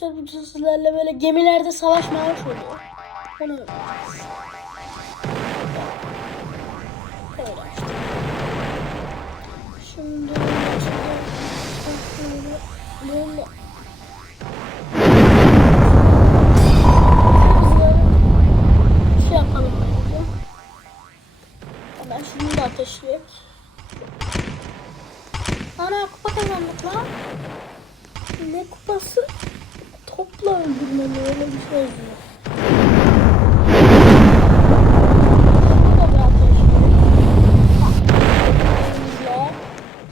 Sizlerle böyle gemilerde savaş mavaş oluyor. Onu. Şimdi şimdi böyle böyle öldürmeli öyle bir şey ateşleyelim.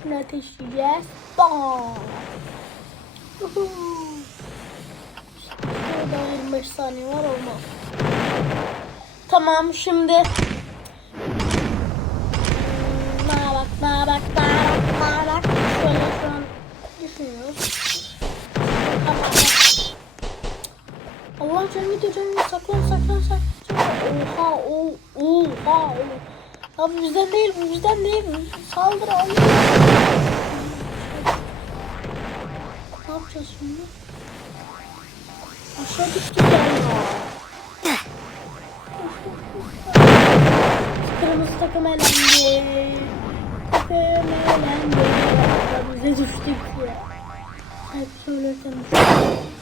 Şunu ateşleyeceğiz. Bam! Şimdi daha 25 saniye var olmaz. Tamam şimdi Bana bak, bana bak, bana bak, bana bak. Şöyle şu an düşünüyoruz. Tamam. Allah canım gidiyor canım gidiyor. saklan saklan saklan. Oha o oha o. Abi bizden değil bu bizden değil. Saldır Allah. Ne yapacağız şimdi? Aşağı düştük ya. Kırmızı takım elendi. Takım elendi. Bize düştük ya. Hep söylerken düştük.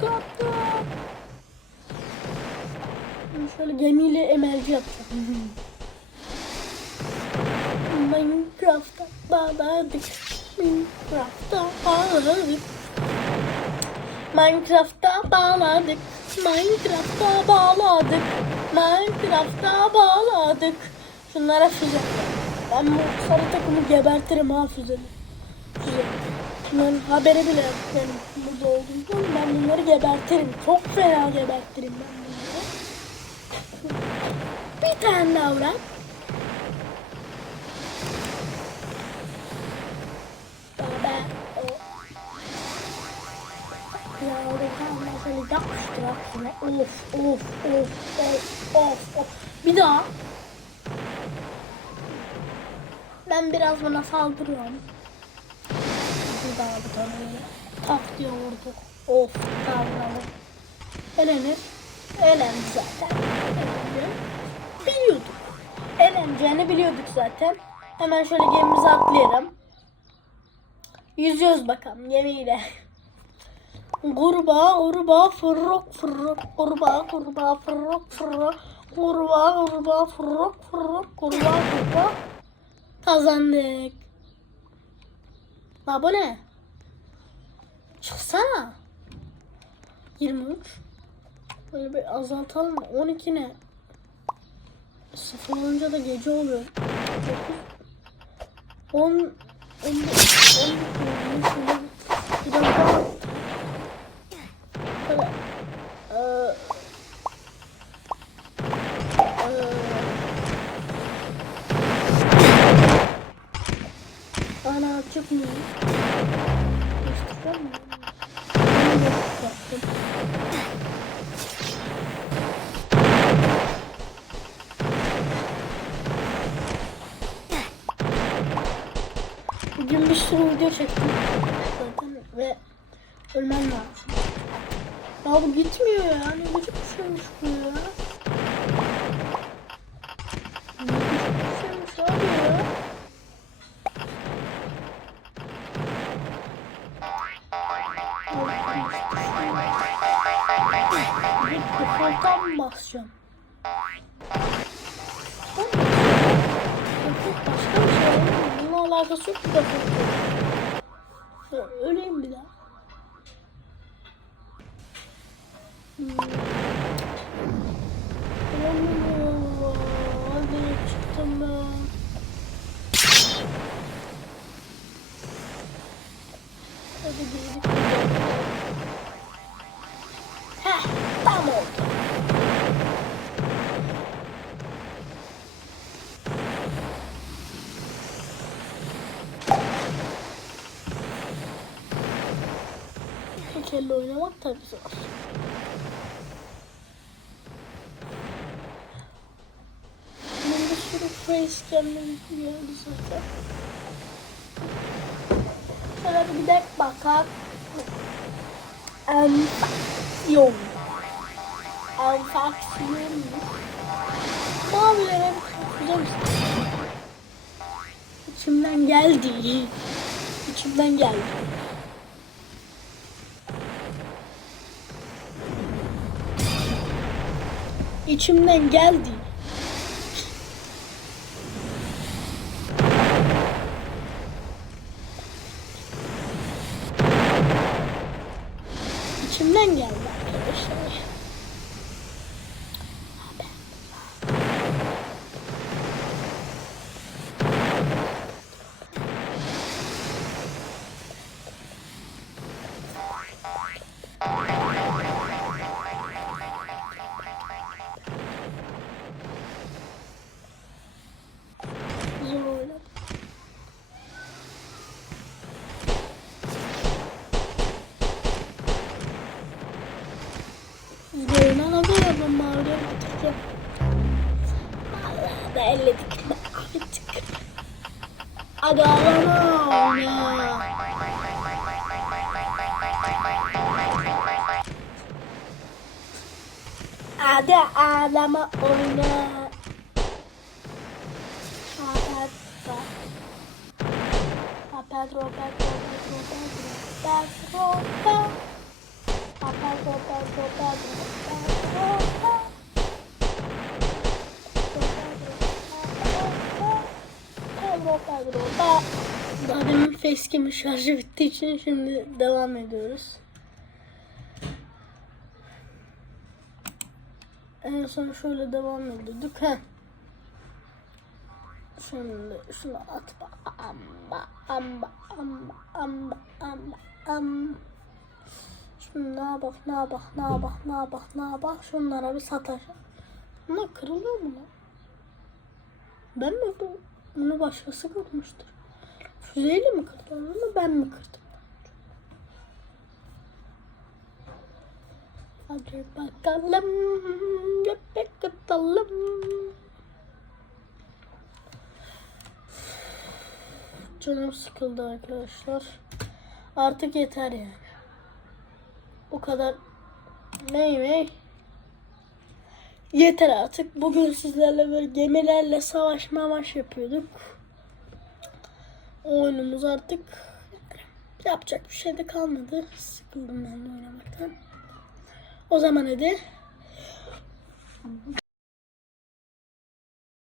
Kapta. Şöyle gemiyle emerci yapacağım. Minecraft'a bağladık. Minecraft'a bağladık. Minecraft'a bağladık. Minecraft'a bağladık. Minecraft'a bağladık. Şunlara füze. Ben bu sarı takımı gebertirim ha füzeli. Füze. Bunların haberi bile benim burada olduğumdan. Ben bunları gebertirim. Çok fena gebertirim ben bunları. Bir tane daha bırak. Of of of of of of. Bir daha. Ben biraz buna saldırıyorum. Tane böyle tak diye vurdu. Of kavralı. Elenir. Elendi zaten. Elendi. Biliyorduk. Eleneceğini biliyorduk zaten. Hemen şöyle gemimize atlayalım. Yüzüyoruz bakalım gemiyle. Kurbağa, kurbağa, fırrok, fırrok, kurbağa, kurbağa, fırrok, fırrok, kurbağa, kurbağa, fırrok, fırrok, kurbağa, kurbağa. Kazandık. La bu ne? Çıksana. 23. Böyle bir azaltalım mı? 12 ne? Sıfır olunca da gece oluyor. 10 10 10 biraz daha böyle eee eee ana çıkmıyor. Ben. Bugün bir sürü video çektim zaten ve ölmem lazım. Ya bu gitmiyor ya. Ne biçim bir şeymiş bu ya. Ne biçim bir abi ya. Bir şey mu? Bununla alakası yok ki. Ya Öleyim bir daha. Hmm. Heh, tam oldu. Kelle oynamak tabii zor. Benim bir sürü face gelmemi zaten. Şöyle bir de. Enfeksiyon. Mavilere bir biliyor musun? İçimden geldi. İçimden geldi. İçimden geldi. Далі пішли. Alamıyorum maviye bitireceğim. Vallahi da elledik mi artık. Hadi ağlama oyna. Hadi ağlama oyna. Pedro, Pedro, Pedro, Pedro, Pedro, Pedro, Pedro, Pedro, Pedro, Pedro, Pedro. Daha demin facecam'ın şarjı bittiği için şimdi devam ediyoruz. En son şöyle devam ediyorduk. Heh. Şimdi şunu at. Amba, amba, amba, amba, amba, amba. Ne bak, ne bak, ne bak, ne bak, ne bak. Şunlara bir satar. Bunlar kırılıyor mu lan? Ben mi bu? Bunu başkası kırmıştır. Füzeyle mi kırdılar onu ben mi kırdım? Hadi bakalım. Göbek atalım. Canım sıkıldı arkadaşlar. Artık yeter yani. O kadar meyve yeter artık. Bugün sizlerle böyle gemilerle savaşma maç yapıyorduk. Oyunumuz artık yapacak bir şey de kalmadı. Sıkıldım ben de oynamaktan. O zaman hadi